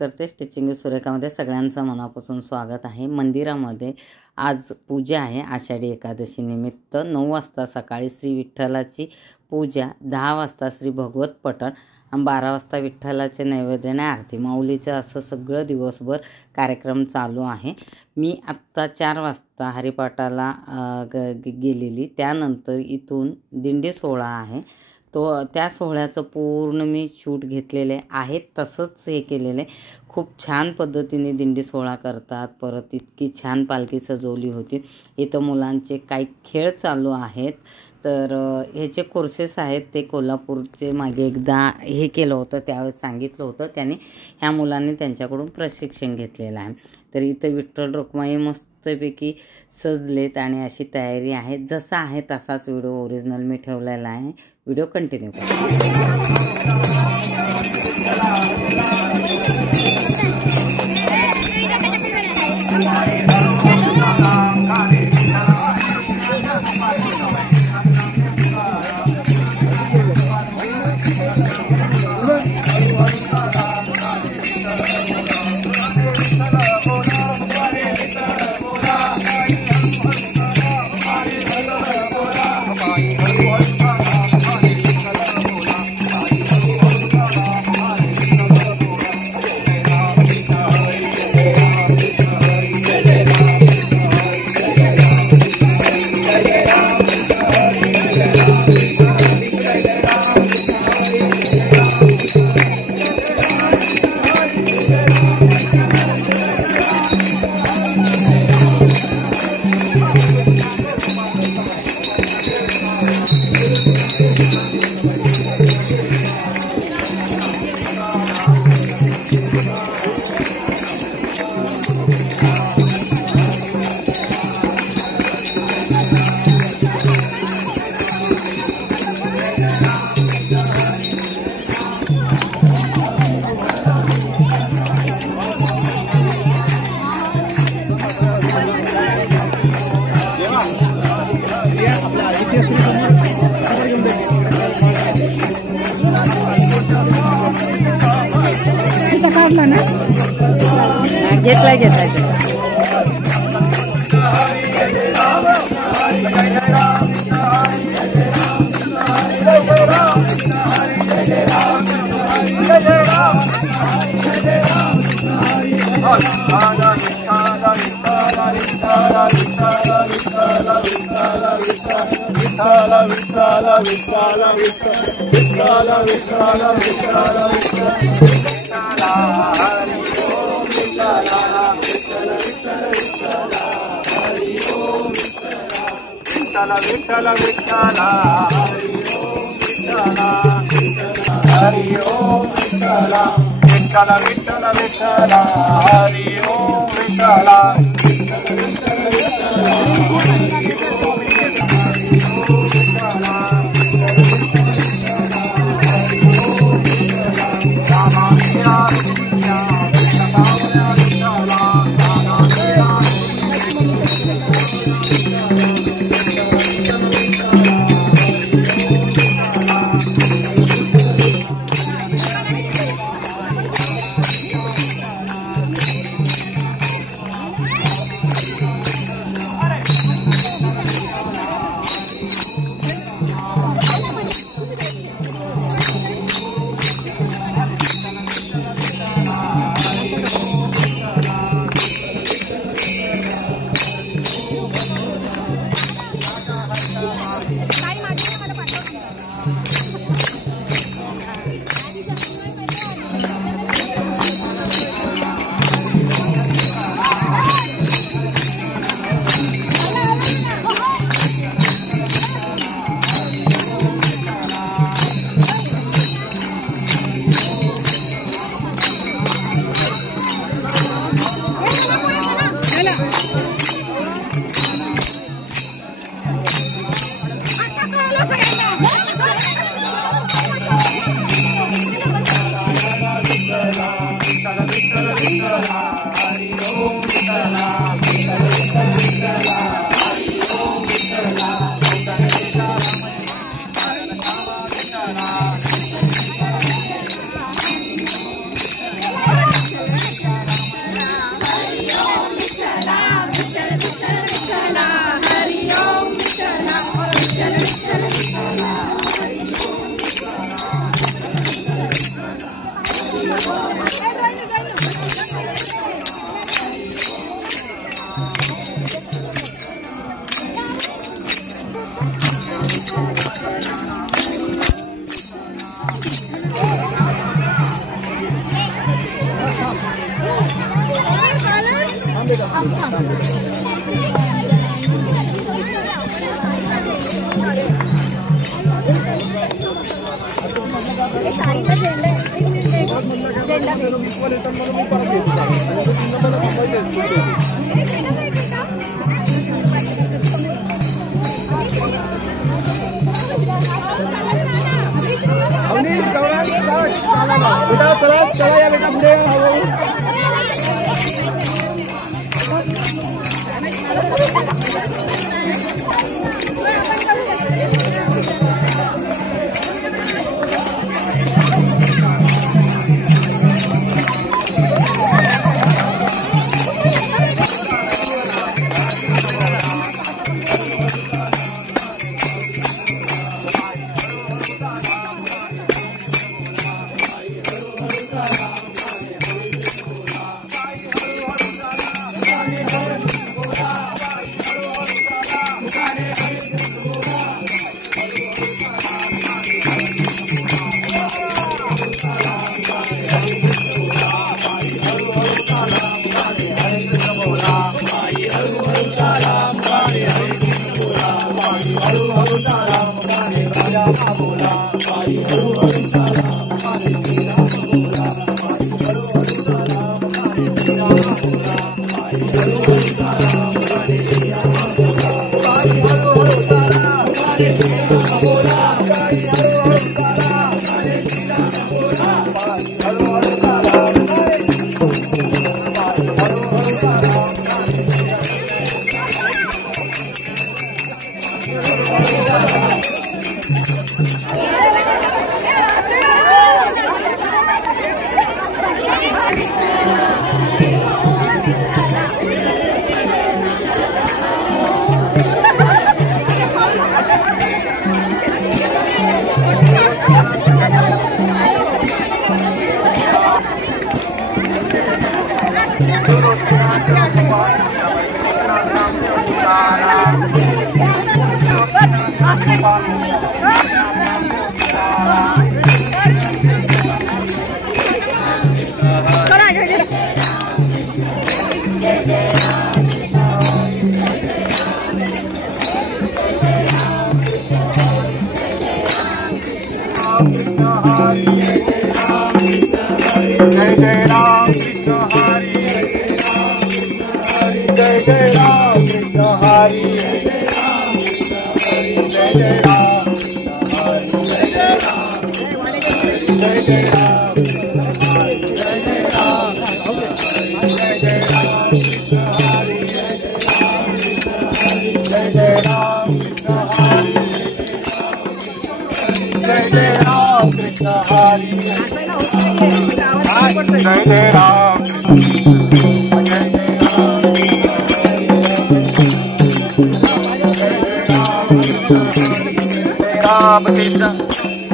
करते stitching with सुरेखामध्ये सगळ्यांचं मनापासून स्वागत आहे। मंदिरामध्ये आज पूजा आहे आषाढी एकादशी निमित्त। 9 वाजता सकाळी श्री विठ्ठलाची पूजा, 10 वाजता श्री भगवत पठण आणि 12 वाजता विठ्ठलाचे नैवेद्याने आरती। माऊलीचं असं सगळं दिवसभर कार्यक्रम चालू आहे। मी आत्ता 4 वाजता हरिपाठाला गेलेली, त्यानंतर इथून दिंडी सोहळा आहे तो त्या सोहळ्याचं पूर्ण मी शूट घेतलेले आहे, तसंच हे केलेले। खूप छान पद्धतीने दिंडी सोहळा करतात। परत इतकी छान पालखी सजवली होती। इथं मुलांचे काही खेळ चालू आहेत, तर ह्याचे कोर्सेस आहेत ते कोल्हापूरचे मागे एकदा हे केलं होतं, त्यावेळेस सांगितलं होतं त्यांनी, ह्या मुलांनी त्यांच्याकडून प्रशिक्षण घेतलेलं आहे। तर इथं विठ्ठल रुक्माई मस्तपैकी सजलेत आणि अशी तयारी आहे। जसा आहे तसाच व्हिडिओ ओरिजिनल मी ठेवलेला आहे, व्हिडिओ कंटिन्यू करा। काढला ना, घेतला बेटा चला या बेटा पुढे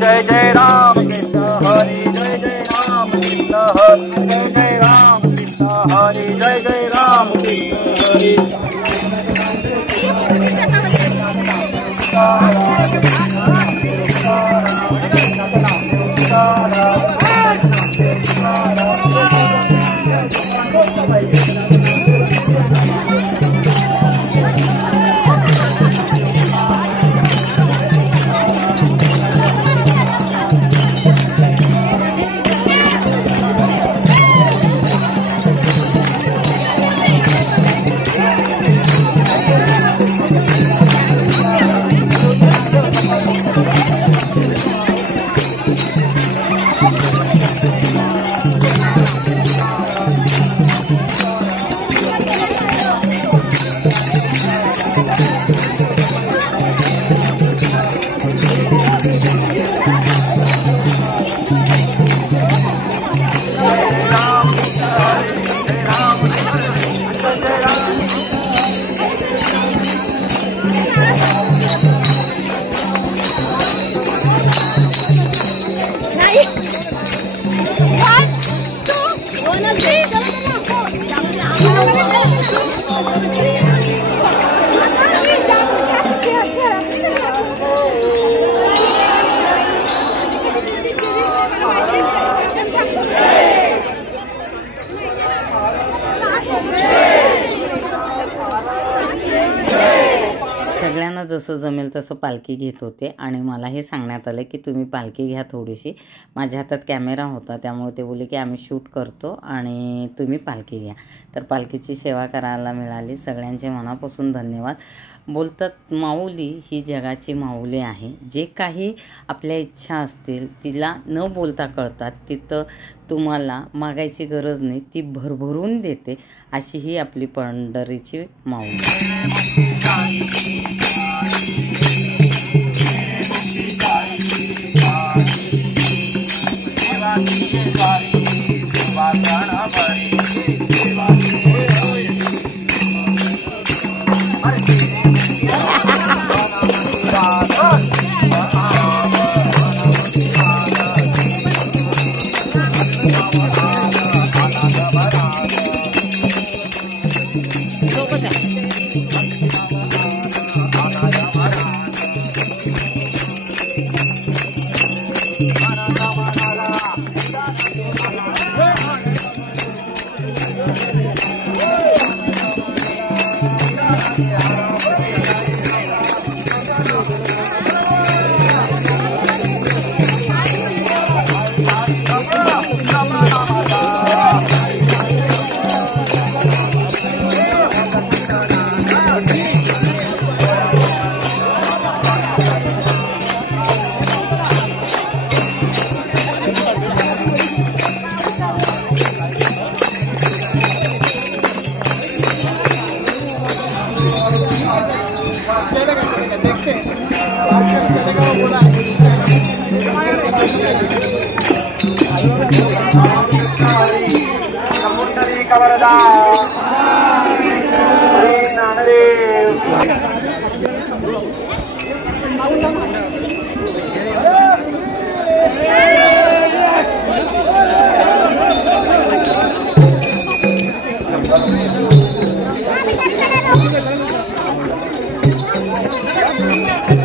जय जय राम कृष्ण हरि जय जय राम कृष्ण हरि जय जय राम कृष्ण हरि जय जय राम कृष्ण हरि प्रत्येकानं जसं जमेल तसं पालखी घेत होते आणि मला हे सांगण्यात आलं की तुम्ही पालखी घ्या थोडीशी. माझ्या हातात कॅमेरा होता त्यामुळे ते बोलले की आम्ही शूट करतो आणि तुम्ही पालखी घ्या. तर पालखीची सेवा करायला मिळाली. सगळ्यांचे मनापासून धन्यवाद. बोलतात माऊली ही जगाची माऊली आहे. जे काही आपल्या इच्छा असतील तिला न बोलता कळतात. तिथं तुम्हाला मागायची गरज नाही, ती भरभरून देते. अशी ही आपली पंढरीची माऊली.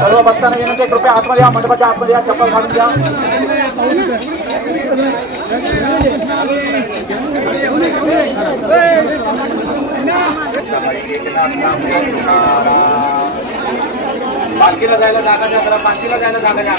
सर्व भक्तांना विनंती, कृपया आतमध्ये या, मंडपाच्या आतमध्ये या, चप्पल घालून द्या. पालखीला जायला जागा द्या, जरा पालखीला जायला जागा द्या.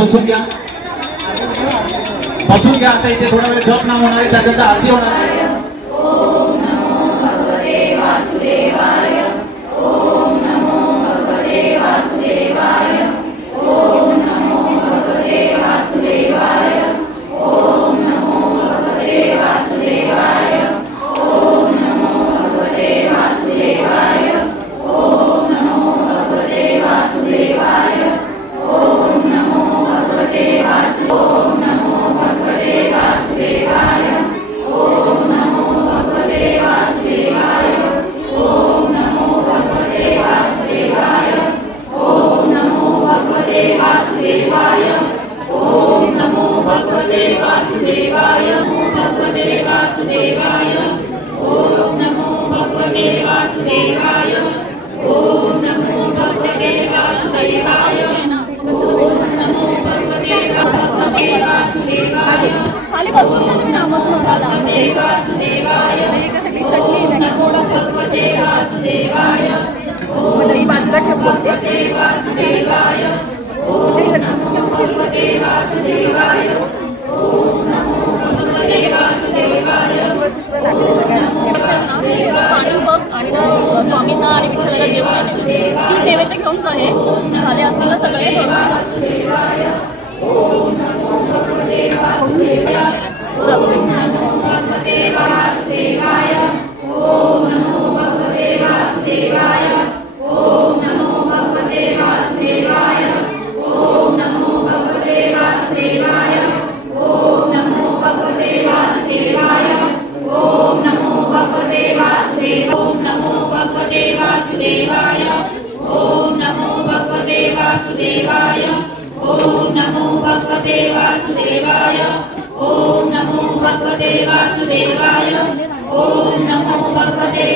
बसून घ्या. आता इथे थोडा वेळ जप नाम होणार आहे, त्याच्यात आरती होणार आहे. ओम नमो भगवते वासुदेवाय. ओम नमो भगवते वासुदेवाय. ओम नमो भगवते वासुदेवाय. ओम नमो भगवते वासुदेवाय. ओम नमो भगवते वासुदेवाय. ओम नमो भगवते वासुदेवाय. ओम नमो भगवते वासुदेवाय. ओम नमो भगवते वासुदेवाय. ओम नमो भगवते वासुदेवाय. ओम नमो भगवते वासुदेवाय. ओम नमो भगवते वासुदेवाय. ओम नमो भगवते वासुदेवाय. भगवते वासुदेवाय. ओम नमो भगवते वासुदेवाय. ओम नमो भगवते वासुदेवाय. ओम नमो भगवते वासुदेवाय. खाली बसून भगवते वासुदेवाय. ओम नमो भगवते वासुदेवाय. ओम भगवते वासुदेवाय. ओम भगवते वासुदेवाय. ओम नमो भगवते वासुदेवाय. पाणी बघ आणि स्वामींना आणि विठ्ठलाला जेवण ती नैवेद्य घेऊन झाले असताना सगळे ओम नमो भगवते वासुदेवाय. ओम नमो भगवते वासुदेवाय. ओम नमो भगवते वासुदेवाय. ओम नमो भगवते वासुदेवाय. ॐ नमो भगवते वासुदेवाय ॐ नमो भगवते वासुदेवाय ॐ नमो भगवते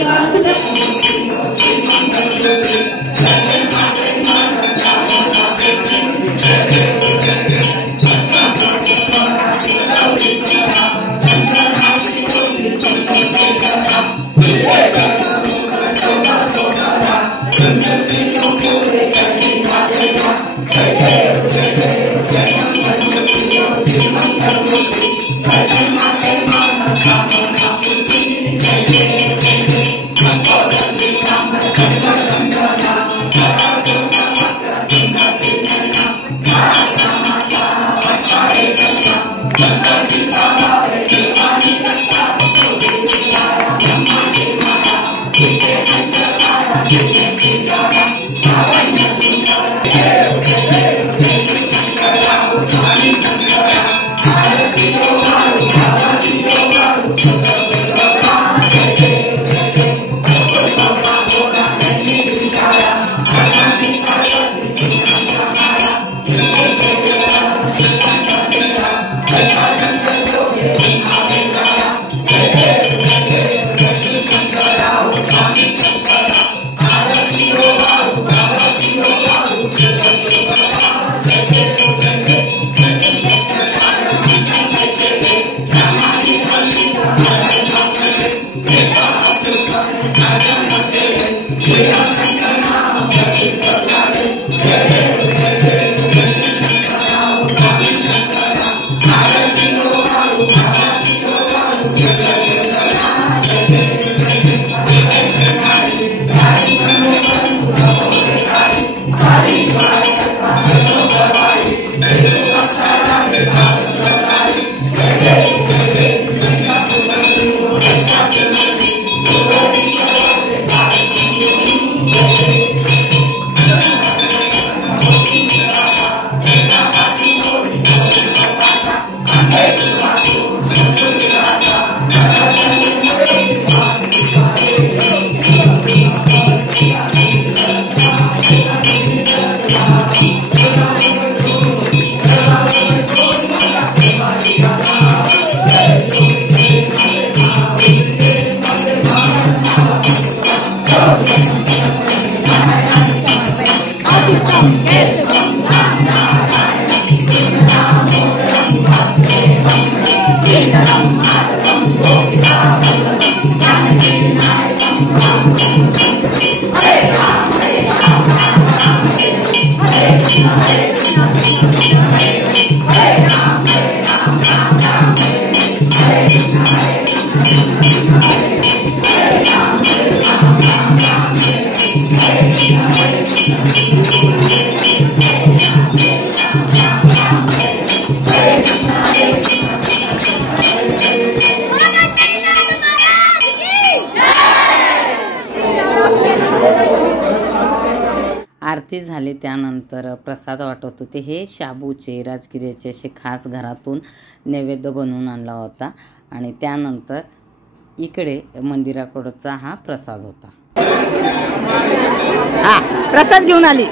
आरती झाली त्यानंतर प्रसाद वाटत होते. हे शाबूचे राजगिऱ्याचे असे खास घरातून नैवेद्य बनवून आणला होता आणि त्यानंतर इकडे मंदिराकडचा हा प्रसाद होता. प्रसाद घेऊन आली.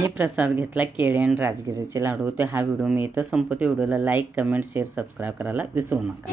मी प्रसाद घेतला. केळी आणि राजगिरीचे लाडू होते. हा व्हिडिओ मी इथं संपवते. व्हिडिओला लाईक, कमेंट, शेअर, सबस्क्राईब करायला विसरू नका.